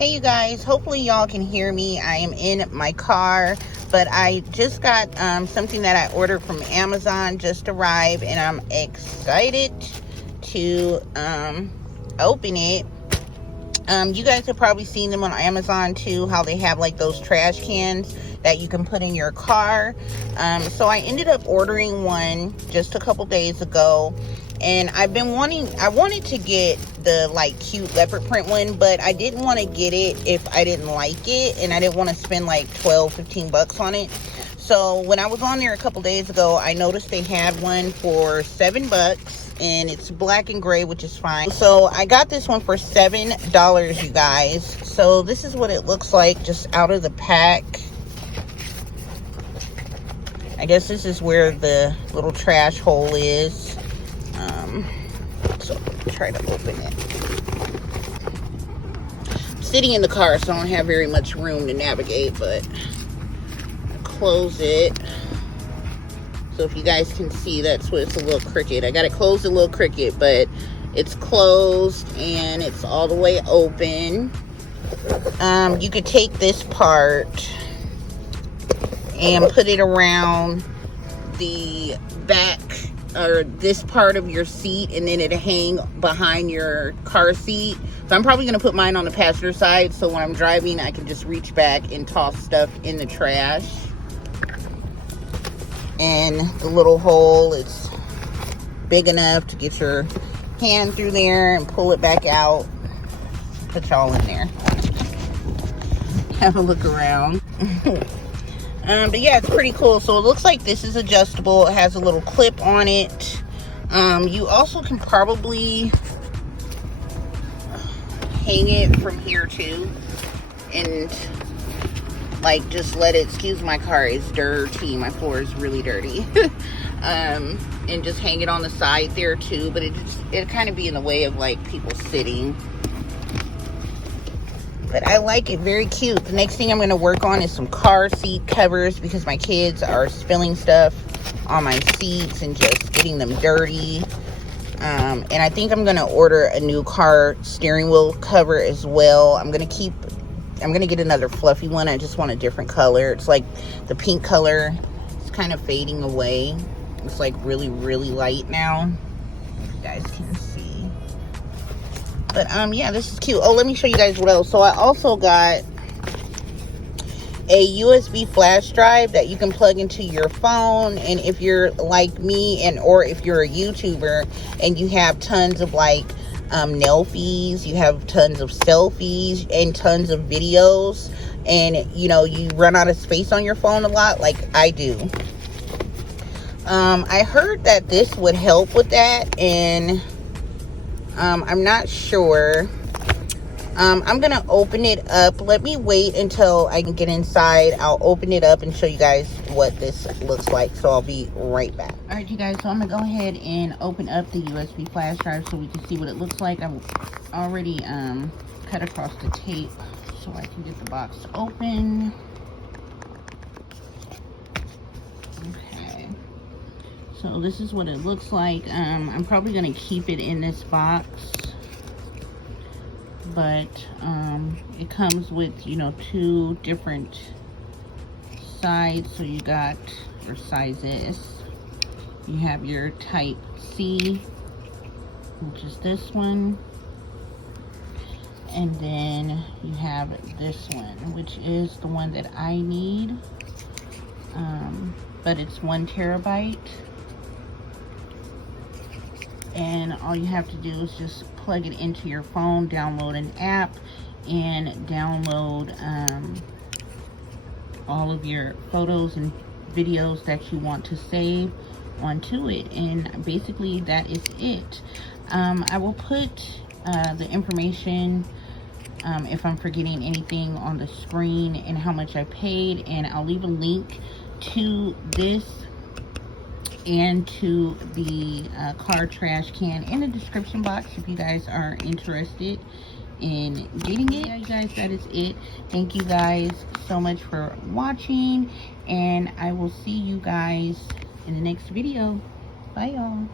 Hey you guys, hopefully y'all can hear me. I am in my car, but I just got something that I ordered from Amazon just arrived, and I'm excited to open it. You guys have probably seen them on Amazon too, how they have like those trash cans that you can put in your car. So I ended up ordering one just a couple days ago, and I wanted to get the like cute leopard print one, but I didn't want to get it if I didn't like it, and I didn't want to spend like $12-15 on it. So when I was on there a couple days ago, I noticed they had one for $7, and it's black and gray, which is fine. So I got this one for $7, you guys. So this is what it looks like just out of the pack. I guess this is where the little trash hole is. So I'll try to open it. I'm sitting in the car, so I don't have very much room to navigate, but close it. So if you guys can see, that's what it's a little crooked. I got it closed a little crooked, but it's closed and it's all the way open. You could take this part and put it around the back or this part of your seat, and then it'll hang behind your car seat. So I'm probably going to put mine on the passenger side, so when I'm driving I can just reach back and toss stuff in the trash. And the little hole is big enough to get your hand through there and pull it back out. Put y'all in there. Have a look around. But yeah, it's pretty cool. So it looks like this is adjustable. It has a little clip on it. You also can probably hang it from here too, and like just let it, excuse my car is dirty, my floor is really dirty. And just hang it on the side there too, but it kind of be in the way of like people sitting. But I like it, very cute. The next thing I'm going to work on is some car seat covers, because my kids are spilling stuff on my seats and just getting them dirty. And I think I'm going to order a new car steering wheel cover as well. I'm going to get another fluffy one. I just want a different color. It's like the pink color. It's kind of fading away. It's like really, really light now. You guys can see. But yeah, this is cute. Oh, let me show you guys what else. So I also got a USB flash drive that you can plug into your phone. And if you're like me, or if you're a YouTuber and you have tons of like nail fees, you have tons of selfies and tons of videos, and you know you run out of space on your phone a lot, like I do. I heard that this would help with that, and I'm not sure. I'm gonna open it up. Let me wait until I can get inside. I'll open it up and show you guys what this looks like. So I'll be right back. All right, you guys, so I'm gonna go ahead and open up the USB flash drive so we can see what it looks like. I've already cut across the tape so I can get the box open. Okay, so this is what it looks like. I'm probably gonna keep it in this box, but it comes with, you know, 2 different sides. So you got your sizes. You have your type C, which is this one, and then you have this one, which is the one that I need, but it's 1 terabyte. And all you have to do is just plug it into your phone, download an app, and download all of your photos and videos that you want to save onto it. And basically that is it. I will put the information, if I'm forgetting anything, on the screen, and how much I paid, and I'll leave a link to this and to the car trash can in the description box if you guys are interested in getting it. Yeah, you guys, that is it. Thank you guys so much for watching, and I will see you guys in the next video. Bye, y'all.